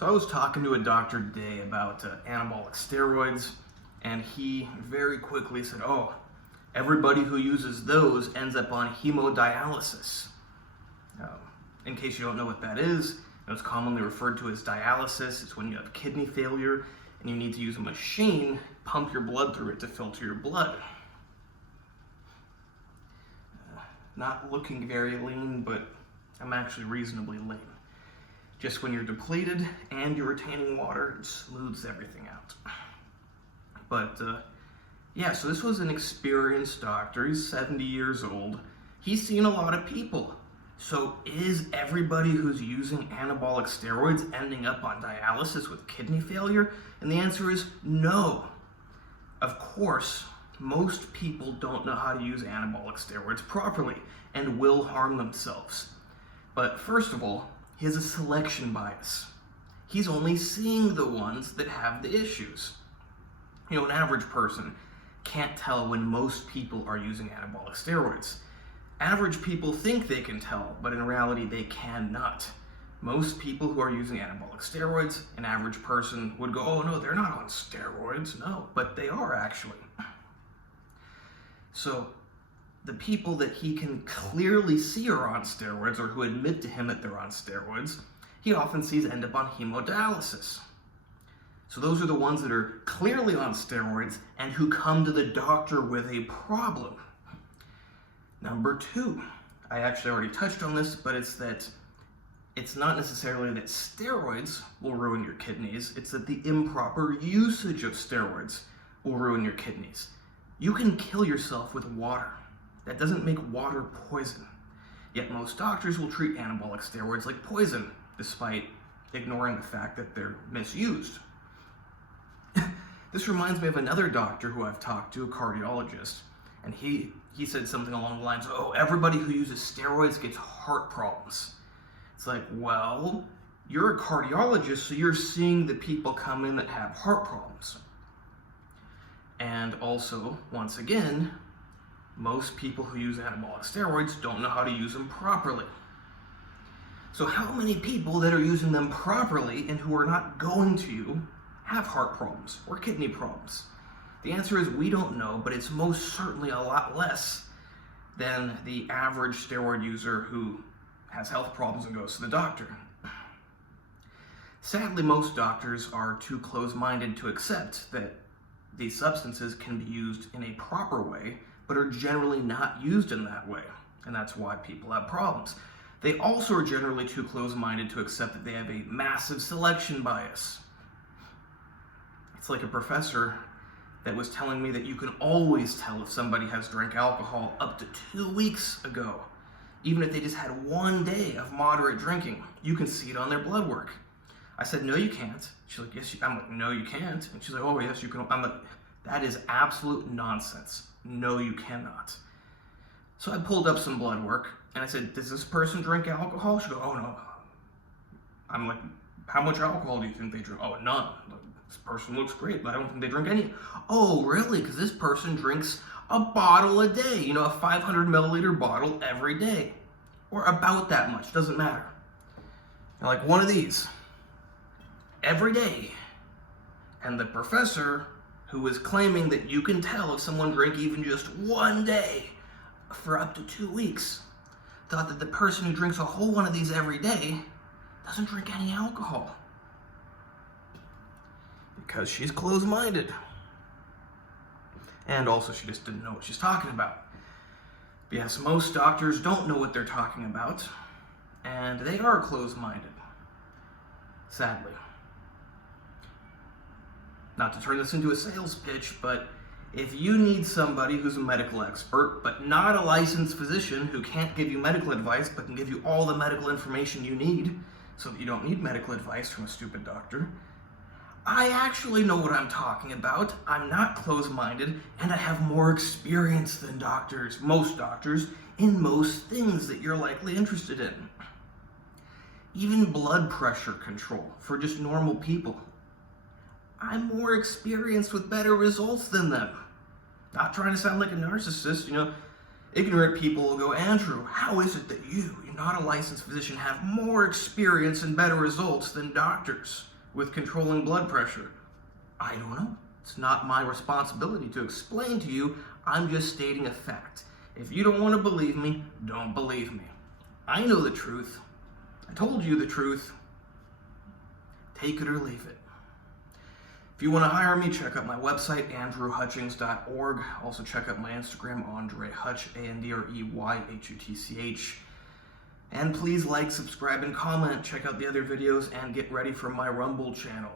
So I was talking to a doctor today about anabolic steroids, and he very quickly said, oh, everybody who uses those ends up on hemodialysis. In case you don't know what that is, it's commonly referred to as dialysis. It's when you have kidney failure and you need to use a machine, pump your blood through it to filter your blood. Not looking very lean, but I'm actually reasonably lean. Just when you're depleted and you're retaining water, it smooths everything out. But yeah, so this was an experienced doctor. He's 70 years old. He's seen a lot of people. So is everybody who's using anabolic steroids ending up on dialysis with kidney failure? And the answer is no. Of course, most people don't know how to use anabolic steroids properly and will harm themselves. But first of all, he has a selection bias. He's only seeing the ones that have the issues. An average person can't tell when most people are using anabolic steroids. Average people think they can tell, but in reality they cannot. Most people who are using anabolic steroids, an average person would go, oh no, they're not on steroids. No, but they are actually. So the people that he can clearly see are on steroids, or who admit to him that they're on steroids, he often sees end up on hemodialysis. So those are the ones that are clearly on steroids and who come to the doctor with a problem. Number two, I actually already touched on this, but it's not necessarily that steroids will ruin your kidneys, it's that the improper usage of steroids will ruin your kidneys. You can kill yourself with water. That doesn't make water poison. Yet most doctors will treat anabolic steroids like poison, despite ignoring the fact that they're misused. This reminds me of another doctor who I've talked to, a cardiologist, and he said something along the lines of, oh, everybody who uses steroids gets heart problems. It's like, well, you're a cardiologist, so you're seeing the people come in that have heart problems. And also, once again, most people who use anabolic steroids don't know how to use them properly. So how many people that are using them properly and who are not going to have heart problems or kidney problems? The answer is we don't know, but it's most certainly a lot less than the average steroid user who has health problems and goes to the doctor. Sadly, most doctors are too close-minded to accept that these substances can be used in a proper way, but are generally not used in that way, and that's why people have problems. They also are generally too close-minded to accept that they have a massive selection bias. It's like a professor that was telling me that you can always tell if somebody has drank alcohol up to 2 weeks ago. Even if they just had 1 day of moderate drinking, you can see it on their blood work. I said, no, you can't. She's like, yes, I'm like, no, you can't. And she's like, oh, yes, you can. I'm like, that is absolute nonsense. No, you cannot. So I pulled up some blood work, and I said, does this person drink alcohol? She goes, oh, no. I'm like, how much alcohol do you think they drink? Oh, none. This person looks great, but I don't think they drink any. Oh, really? Because this person drinks a bottle a day, a 500 milliliter bottle every day. Or about that much, doesn't matter. Like one of these every day. And the professor who was claiming that you can tell if someone drank even just 1 day for up to 2 weeks thought that the person who drinks a whole one of these every day doesn't drink any alcohol. Because she's closed-minded. And also she just didn't know what she's talking about. But yes, most doctors don't know what they're talking about, and they are closed-minded, sadly. Not to turn this into a sales pitch, but if you need somebody who's a medical expert, but not a licensed physician who can't give you medical advice, but can give you all the medical information you need, so that you don't need medical advice from a stupid doctor, I actually know what I'm talking about. I'm not closed-minded, and I have more experience than doctors, most doctors, in most things that you're likely interested in. Even blood pressure control for just normal people. I'm more experienced with better results than them. Not trying to sound like a narcissist, ignorant people will go, Andrew, how is it that you you're not a licensed physician, have more experience and better results than doctors with controlling blood pressure? I don't know. It's not my responsibility to explain to you. I'm just stating a fact. If you don't want to believe me, don't believe me. I know the truth. I told you the truth. Take it or leave it. If you want to hire me, check out my website, AndreyHutchings.org. Also check out my Instagram, AndreyHutch, AndreyHutch. And please like, subscribe, and comment. Check out the other videos and get ready for my Rumble channel.